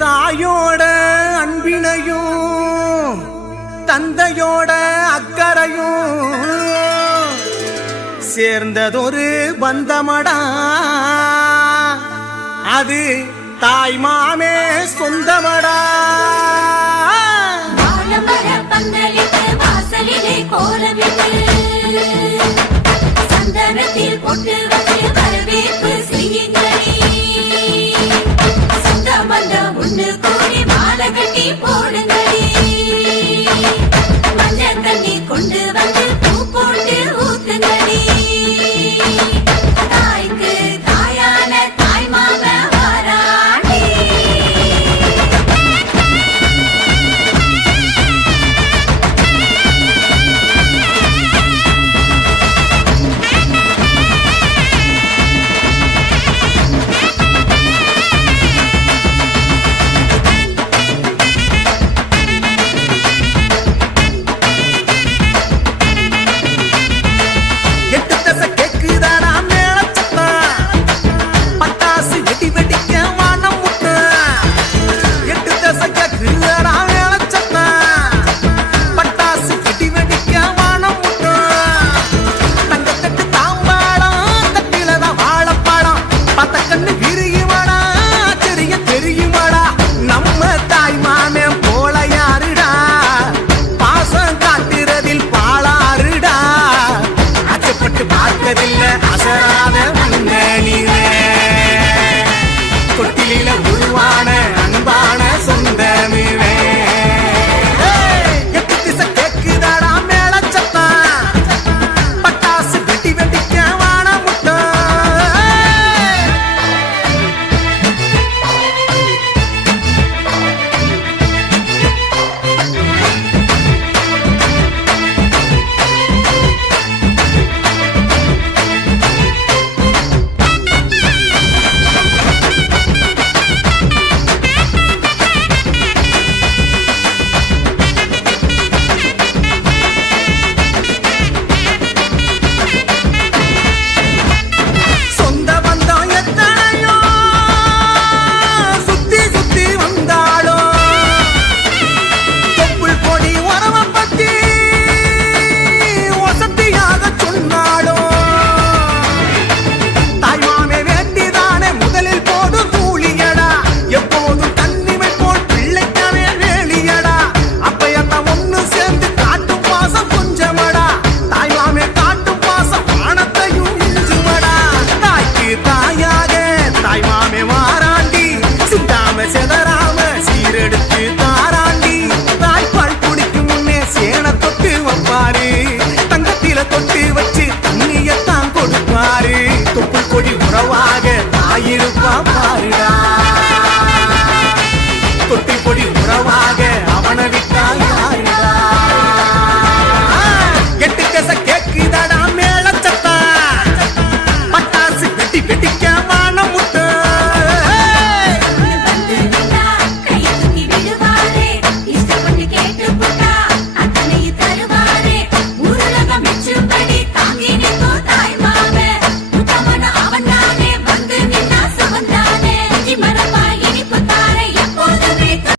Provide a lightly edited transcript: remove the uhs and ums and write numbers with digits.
தாயோட அன்பினையும் தந்தையோட அக்கறையும் சேர்ந்ததொரு பந்தமடா, அது தாய் மாமே சொந்தமடா. சந்தனத்தில் போட்டு வச்சு வரவேற்பு செய்யுங்களே, சொந்த பந்தம் ஒண்ணு கூடி மாலை கட்டி போடுங்களே, மஞ்சள் தண்ணி கொண்டு வந்து பூ போட்டு ஊத்துங்களே, தாய்க்கு தாயான தாய் மாம வாராண்டி. தாய் மாமே வாராண்டி, சிந்தாம செதறாம சீரெடுத்து